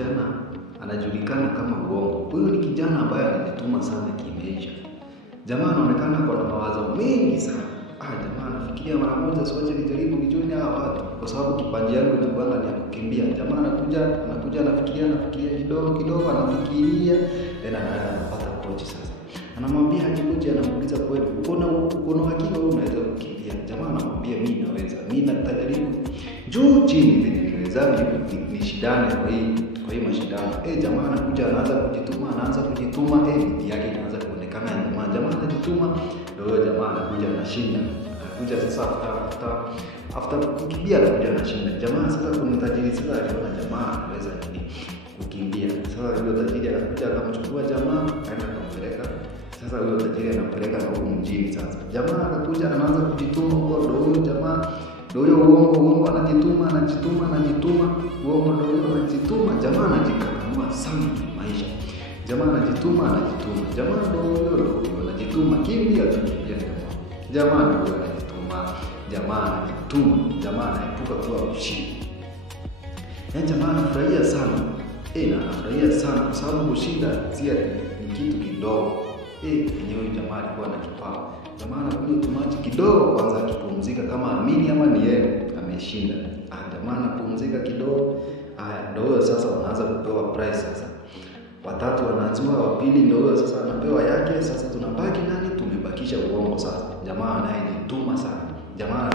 kijana anajulikana kama Uongo. Huyu ni kijana ambaye anajituma sana kimaisha. Jamaa anaonekana kwa na mawazo mengi sana. Jamaa anafikiria mara moja siwache nijaribu nijoin hawa watu kwa sababu kipaji yangu inakuwa ni ya kukimbia. Jamaa anakuja anafikiria kidogo anafikiria tena anapata coach sasa. Anamwambia coach, anamuuliza kweli uko na hakika wewe unaweza kukimbia? Jamaa anamwambia mimi naweza. Mimi nitajaribu juu chini vile niwezavyo nishindane kwa hii mashindano. Jamaa anakuja anaanza kujituma, bidii yake inaanza kuonekana. Jamaa anajituma, ndio jamaa anakuja anashinda. Anakuja sasa after kukimbia anakuja anashinda. Jamaa sasa kuna tajiri sasa aliona jamaa anaweza kukimbia. Sasa huyo tajiri anakuja akamchukua jamaa akaenda kumpeleka. Sasa huyo tajiri anampeleka na huko mjini sasa. Jamaa anakuja anaanza kujituma kwa huyo jamaa. Ndio huyo Uongo anajituma. Uongo ndio huyo anajituma. Jamaa anajikakamua sana maisha. Jamaa anajituma. Jamaa ndio huyo anajituma. Kimbia. Jamaa ndio anajituma. Jamaa anaepuka kuwa mshindi. Jamaa anafurahia sana. Anafurahia sana kwa sababu kushinda si ni kitu kidogo. Yenyewe jamaa alikuwa na kipawa. Jamaa anakunywa maji kidogo kwanza akipumzika kama amini ama ni yeye ameshinda. Jamaa anapumzika kidogo. Ndio sasa wanaanza kupewa prize sasa. Watatu wanaanzwa, wa pili ndio sasa anapewa yake. Sasa tunabaki nani? Tumebakisha Uongo sasa. Jamaa anayejituma sana. Jamaa